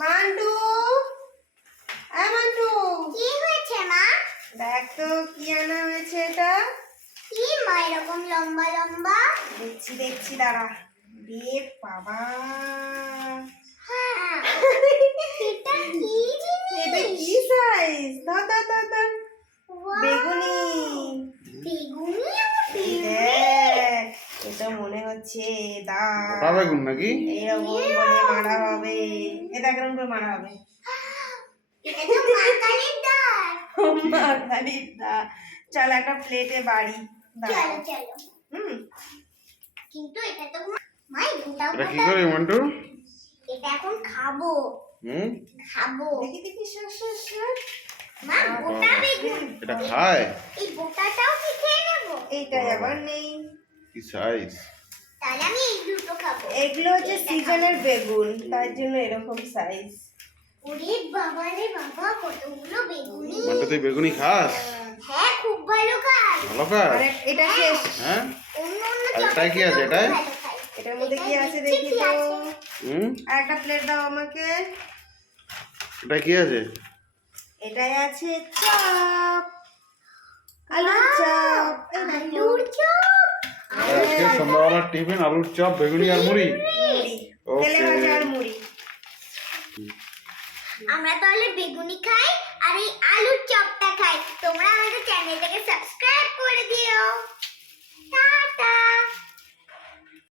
Mantoux? এ Mantoux? কি হয়েছে মা? দেখ তো কি আনা হয়েছে এটা? কি মা এরকম লম্বা লম্বা? দেখছি দেখছি দাঁড়া। রে বাবা। হ্যাঁ। এটা কি এটা কি সাইজ Wow! বেগুনি বেগুনি আবার এই বেগুনি দেখ এটা মনে হচ্ছে দা। বেগুন নাকি? এরকম করে মারা হবে। এ দেখ এরকম করে মারা হবে? এটা চল একটা প্লেটে বাড়ি। দাঁড়া। চলো চলো। হুম। কিন্তু এটা তো মাই এটা কি করে মন্টু? এটা এখন খাব। হুম? খাব। দেখি দেখি সর সর সর মা গোটা বেগুন। এটা খায়? এই গোটাটাও কি খেয়ে নেব? আবার নেই কি সাইজ তাহলে আমি এই দুটো খাব। এগুলো হচ্ছে সিজনের বেগুন তার জন্য এরকম সাইজ ওরে বাবা রে বাবা কতগুলো বেগুনি। তুই বেগুনি খাস? হ্যাঁ খুব ভালো কাজ ভালো খাস? আর এটা শেষ হ্যাঁ। অন্য অন্য এটায় কি আছে, খাই। এটার মধ্যে কি আছে দেখি তো? হুম? আর একটা প্লেট দাও আমাকে। এটা কি আছে? এটাই আছে চপ। আলুর চপ এই দেখো। আলুর চপ আর আজকে সন্ধ্যাবেলার টিফিন আলুর চপ বেগুনি আর মুড়ি। মুড়ি Okay. তেলে ভাজা আর মুড়ি। আমরা তাহলে বেগুনি খাই আর এই আলুর চপটা খাই। তোমরা আমাদের চ্যানেলটাকে সাবস্ক্রাইব করে দিও।